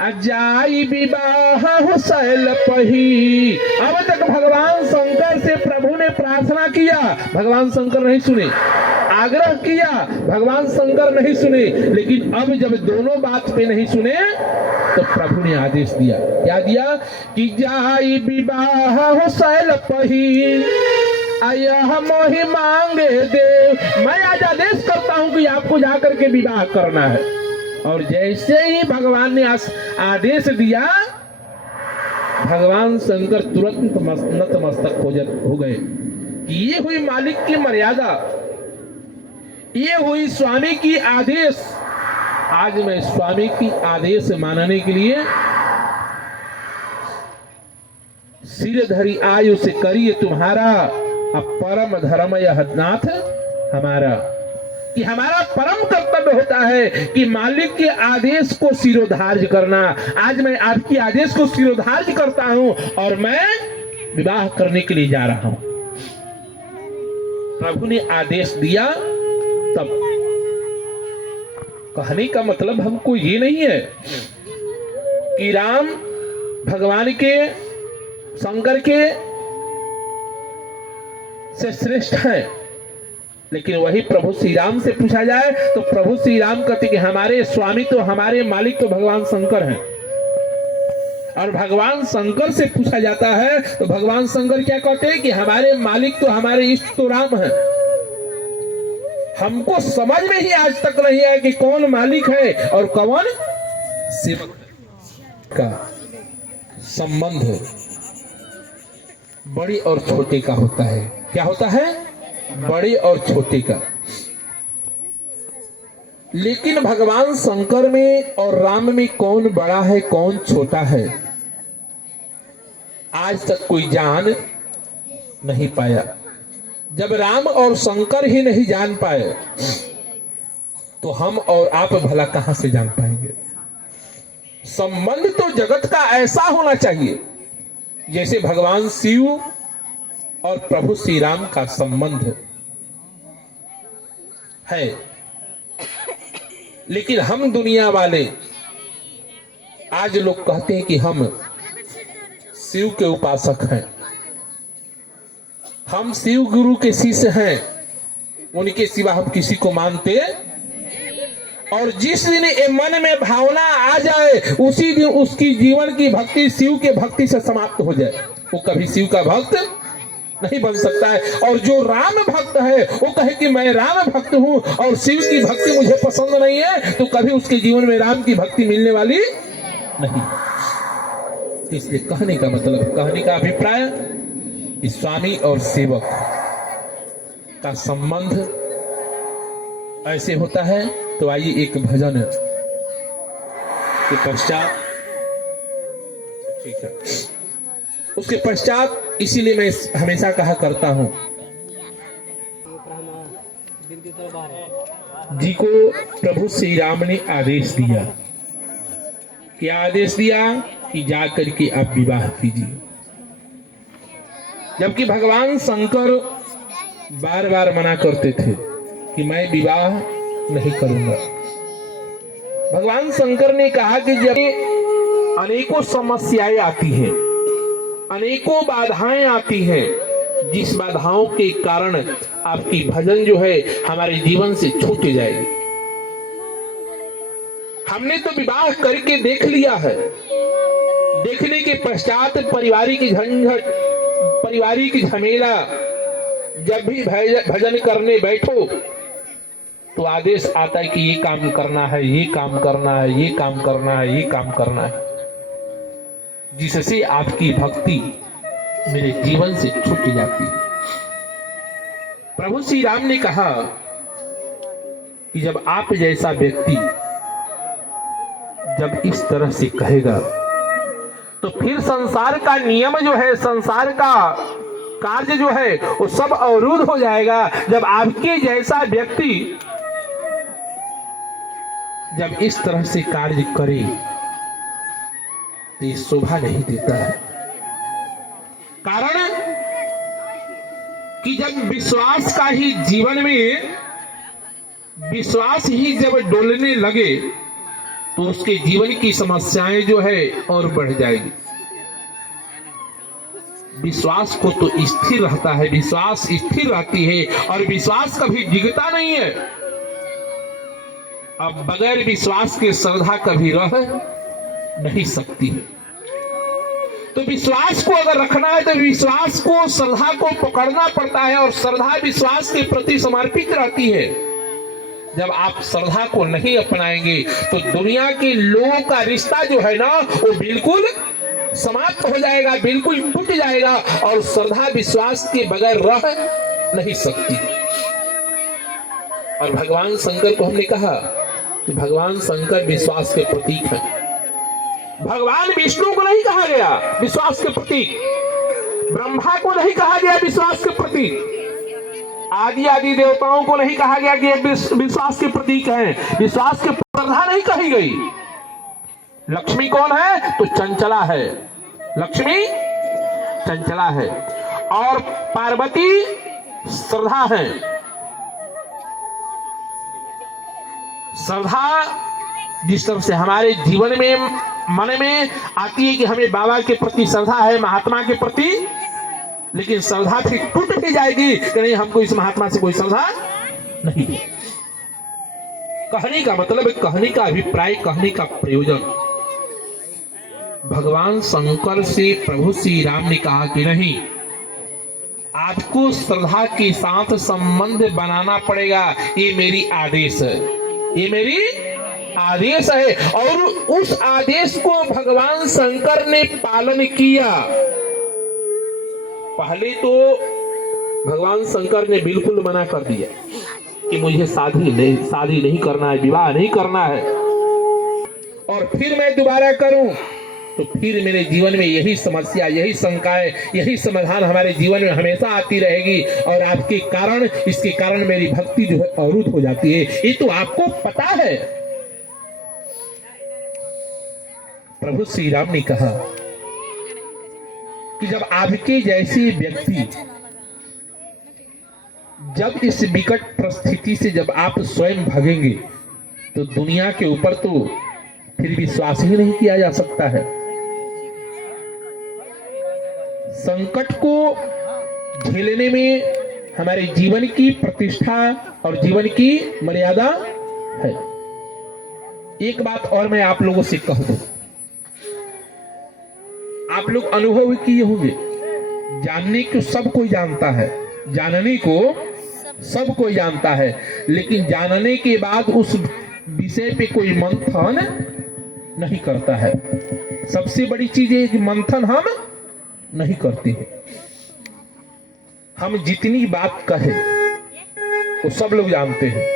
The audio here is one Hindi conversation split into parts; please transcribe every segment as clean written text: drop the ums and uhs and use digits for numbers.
अजाई विवाह शैल पही। अब तक भगवान शंकर से प्रभु ने प्रार्थना किया, भगवान शंकर नहीं सुने। आग्रह किया, भगवान शंकर नहीं सुने। लेकिन अब जब दोनों बात पे नहीं सुने तो प्रभु ने आदेश दिया। क्या दिया? कि जाई विवाह शैल पही आया मोहि मांगे दे। मैं आज आदेश करता हूं कि आपको जाकर के विवाह करना है। और जैसे ही भगवान ने आदेश दिया, भगवान शंकर तुरंत नतमस्तक हो गए कि ये हुई मालिक की मर्यादा, ये हुई स्वामी की आदेश। आज मैं स्वामी की आदेश मानने के लिए सिर धरी आयु से करिए तुम्हारा, अब परम धर्म यह नाथ हमारा। कि हमारा परम कर्तव्य होता है कि मालिक के आदेश को सिरोधार्य करना। आज मैं आपकी आदेश को सिरोधार्य करता हूं और मैं विवाह करने के लिए जा रहा हूं। प्रभु ने आदेश दिया। तब कहने का मतलब हमको ये नहीं है कि राम भगवान के शंकर के से श्रेष्ठ हैं, लेकिन वही प्रभु श्री राम से पूछा जाए तो प्रभु श्री राम कहते कि हमारे स्वामी तो हमारे मालिक तो भगवान शंकर हैं। और भगवान शंकर से पूछा जाता है तो भगवान शंकर क्या कहते हैं कि हमारे मालिक तो हमारे इष्ट तो राम हैं। हमको समझ में ही आज तक नहीं आया कि कौन मालिक है और कौन सेवक का संबंध बड़े और छोटे का होता है। क्या होता है? बड़े और छोटे का। लेकिन भगवान शंकर में और राम में कौन बड़ा है कौन छोटा है, आज तक कोई जान नहीं पाया। जब राम और शंकर ही नहीं जान पाए तो हम और आप भला कहां से जान पाएंगे। संबंध तो जगत का ऐसा होना चाहिए जैसे भगवान शिव और प्रभु श्री राम का संबंध है। लेकिन हम दुनिया वाले आज लोग कहते हैं कि हम शिव के उपासक हैं, हम शिव गुरु के शिष्य हैं, उनके सिवा हम किसी को मानते। और जिस दिन ये मन में भावना आ जाए उसी दिन उसकी जीवन की भक्ति शिव के भक्ति से समाप्त हो जाए। वो कभी शिव का भक्त नहीं बन सकता है। और जो राम भक्त है वो कहे कि मैं राम भक्त हूं और शिव की भक्ति मुझे पसंद नहीं है, तो कभी उसके जीवन में राम की भक्ति मिलने वाली नहीं। इसलिए कहने का मतलब, कहने का अभिप्राय कि स्वामी और सेवक का संबंध ऐसे होता है। तो आइए एक भजन के पश्चात, ठीक है, उसके पश्चात इसीलिए मैं हमेशा कहा करता हूं जी को प्रभु श्री राम ने आदेश दिया। क्या आदेश दिया? कि जाकर के आप विवाह कीजिए। जबकि भगवान शंकर बार बार मना करते थे कि मैं विवाह नहीं करूंगा। भगवान शंकर ने कहा कि जब अनेकों समस्याएं आती हैं, अनेकों बाधाएं आती हैं, जिस बाधाओं के कारण आपकी भजन जो है हमारे जीवन से छूट जाएगी। हमने तो विवाह करके देख लिया है, देखने के पश्चात पारिवारिक झंझट, पारिवारिक झमेला, जब भी भजन करने बैठो तो आदेश आता है कि ये काम करना है, ये काम करना है, ये काम करना है, ये काम करना है, जिससे आपकी भक्ति मेरे जीवन से छूट जाती है। प्रभु श्री राम ने कहा कि जब आप जैसा व्यक्ति जब इस तरह से कहेगा तो फिर संसार का नियम जो है, संसार का कार्य जो है वो सब अवरुद्ध हो जाएगा। जब आपके जैसा व्यक्ति जब इस तरह से कार्य करे तो ये शोभा नहीं देता है। कारण कि जब विश्वास का ही जीवन में विश्वास ही जब डोलने लगे तो उसके जीवन की समस्याएं जो है और बढ़ जाएगी। विश्वास को तो स्थिर रहता है, विश्वास स्थिर रहती है और विश्वास कभी डिगता नहीं है। अब बगैर विश्वास के श्रद्धा कभी रह नहीं सकती है। तो विश्वास को अगर रखना है तो विश्वास को, श्रद्धा को पकड़ना पड़ता है और श्रद्धा विश्वास के प्रति समर्पित रहती है। जब आप श्रद्धा को नहीं अपनाएंगे तो दुनिया के लोगों का रिश्ता जो है ना वो बिल्कुल समाप्त हो जाएगा, बिल्कुल टूट जाएगा और श्रद्धा विश्वास के बगैर रह नहीं सकती। और भगवान शंकर को हमने कहा कि भगवान शंकर विश्वास के प्रतीक है। भगवान विष्णु को नहीं कहा गया विश्वास के प्रतीक, ब्रह्मा को नहीं कहा गया विश्वास के प्रतीक, आदि देवताओं को नहीं कहा गया कि विश्वास के प्रतीक हैं, विश्वास के श्रद्धा नहीं कही गई। लक्ष्मी कौन है? तो चंचला है, लक्ष्मी चंचला है और पार्वती श्रद्धा है। श्रद्धा जिस तरह से हमारे जीवन में मन में आती है कि हमें बाबा के प्रति श्रद्धा है, महात्मा के प्रति, लेकिन श्रद्धा फिर टूट भी जाएगी कि नहीं हमको इस महात्मा से कोई श्रद्धा नहीं है। कहने का मतलब, कहने का अभिप्राय, कहने का प्रयोजन, भगवान शंकर से प्रभु श्री राम ने कहा कि नहीं, आपको श्रद्धा के साथ संबंध बनाना पड़ेगा, ये मेरी आदेश है, ये मेरी आदेश है। और उस आदेश को भगवान शंकर ने पालन किया। पहले तो भगवान शंकर ने बिल्कुल मना कर दिया कि मुझे शादी नहीं करना है, विवाह नहीं करना है, और फिर मैं दोबारा करूं तो फिर मेरे जीवन में यही समस्या, यही शंकाएं, यही समाधान हमारे जीवन में हमेशा आती रहेगी और आपके कारण, इसके कारण मेरी भक्ति जो है अवरुद्ध हो जाती है। ये तो आपको पता है। प्रभु श्री राम ने कहा कि जब आपके जैसे व्यक्ति, जब इस विकट परिस्थिति से जब आप स्वयं भागेंगे तो दुनिया के ऊपर तो फिर विश्वास ही नहीं किया जा सकता है। संकट को झेलने में हमारे जीवन की प्रतिष्ठा और जीवन की मर्यादा है। एक बात और मैं आप लोगों से कह दूं, आप लोग अनुभव किए होंगे, जानने को सब कोई जानता है, जानने को सब कोई जानता है, लेकिन जानने के बाद उस विषय पे कोई मंथन नहीं करता है। सबसे बड़ी चीज है कि मंथन हम नहीं करते हैं। हम जितनी बात कहें वो सब लोग जानते हैं,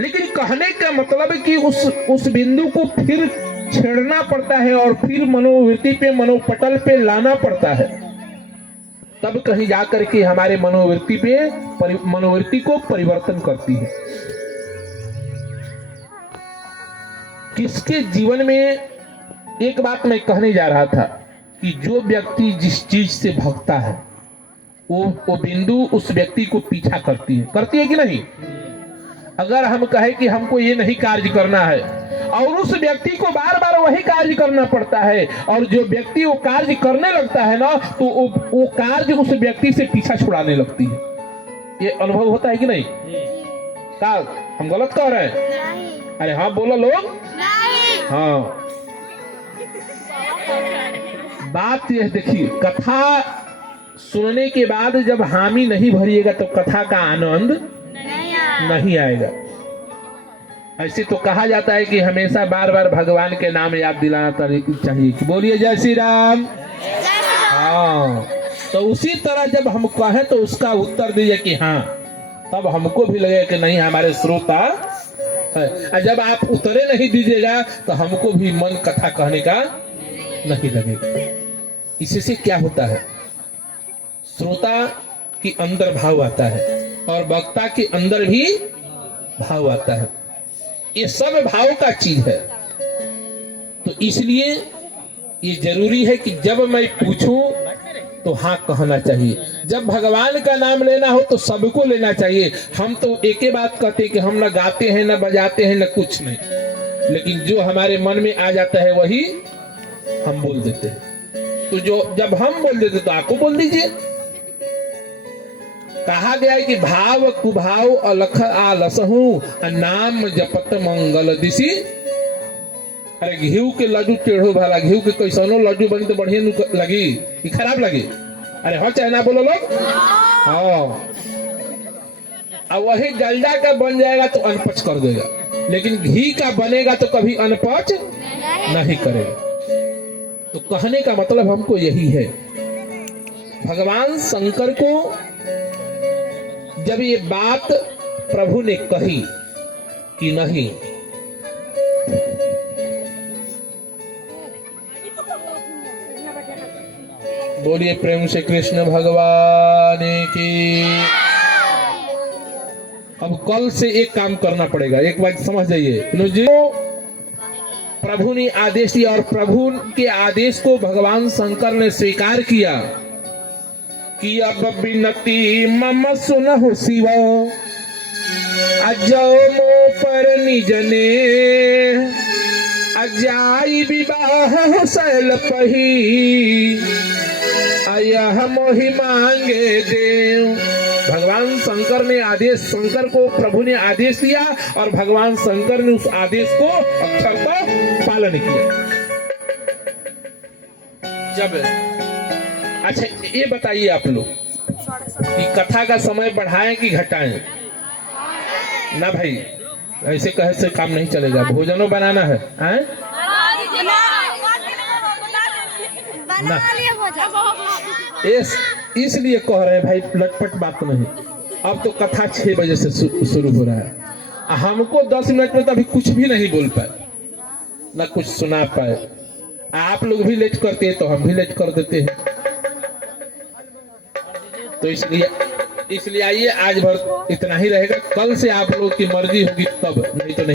लेकिन कहने का मतलब कि उस बिंदु को फिर छेड़ना पड़ता है और फिर मनोवृत्ति पे, मनोपटल पे लाना पड़ता है, तब कहीं जाकर के हमारे मनोवृत्ति को परिवर्तन करती है। किसके जीवन में एक बात मैं कहने जा रहा था कि जो व्यक्ति जिस चीज से भगता है वो बिंदु उस व्यक्ति को पीछा करती है कि नहीं। अगर हम कहें कि हमको ये नहीं कार्य करना है और उस व्यक्ति को बार बार वही कार्य करना पड़ता है, और जो व्यक्ति वो कार्य करने लगता है ना तो वो कार्य उस व्यक्ति से पीछा छुड़ाने लगती है। ये अनुभव होता है कि नहीं? क्या हम गलत कह रहे हैं? अरे हाँ बोलो लोग। हाँ, बात यह देखिए, कथा सुनने के बाद जब हामी नहीं भरिएगा तो कथा का आनंद नहीं आएगा। ऐसे तो कहा जाता है कि हमेशा बार बार भगवान के नाम याद दिलाना चाहिए। बोलिए जय श्री राम। हाँ, तो उसी तरह जब हम कहें तो उसका उत्तर दीजिए कि हाँ, तब हमको भी लगे कि नहीं हमारे श्रोता है। जब आप उत्तरे नहीं दीजिएगा तो हमको भी मन कथा कहने का नहीं लगेगा। इससे क्या होता है, श्रोता के अंदर भाव आता है और वक्ता के अंदर भी भाव आता है। ये सब भाव का चीज है। तो इसलिए ये जरूरी है कि जब मैं पूछूं तो हाँ कहना चाहिए। जब भगवान का नाम लेना हो तो सबको लेना चाहिए। हम तो एक ही बात कहते हैं कि हम न गाते हैं, न बजाते हैं, न कुछ नहीं। लेकिन जो हमारे मन में आ जाता है वही हम बोल देते हैं। तो जो जब हम बोल देते तो आपको बोल दीजिए। कहा गया है कि भाव कुभाव अलख आलसहु नाम जपत मंगल दिशी। अरे घीव के लड्डू टेढ़ो भाला, घीव के कैसनो लड्डू बनी तो बढ़िया लगी कि खराब लगी? अरे हो चाहे ना बोलो लोग। हाँ, अब वही डलडा का बन जाएगा तो अनपच कर देगा, लेकिन घी का बनेगा तो कभी अनपच नहीं करेगा। तो कहने का मतलब हमको यही है, भगवान शंकर को जब ये बात प्रभु ने कही कि नहीं, बोलिए प्रेम से कृष्ण भगवान की। अब कल से एक काम करना पड़ेगा, एक बात समझ जाइए जी। प्रभु ने आदेश दिया और प्रभु के आदेश को भगवान शंकर ने स्वीकार किया कि अब विनती मम सुनहु शिव अजो मो पर निजने अजाई विवाह शैल पही अयह मोहि मांगे देव। भगवान शंकर ने आदेश, शंकर को प्रभु ने आदेश दिया और भगवान शंकर ने उस आदेश को अक्षर का पालन किया। जब अच्छा ये बताइए आप लोग कि कथा का समय बढ़ाएं कि घटाएं? ना भाई, ऐसे कहे से काम नहीं चलेगा, भोजनों बनाना है, ना इसलिए कह रहे हैं भाई, लटपट बात नहीं। अब तो कथा 6 बजे से शुरू हो रहा है, हमको 10 मिनट में तो अभी कुछ भी नहीं बोल पाए, ना कुछ सुना पाए। आप लोग भी लेट करते हैं तो हम भी लेट कर देते हैं। तो इसलिए आइए, आज भर इतना ही रहेगा, कल से आप लोग की मर्जी होगी तब, नहीं तो नहीं।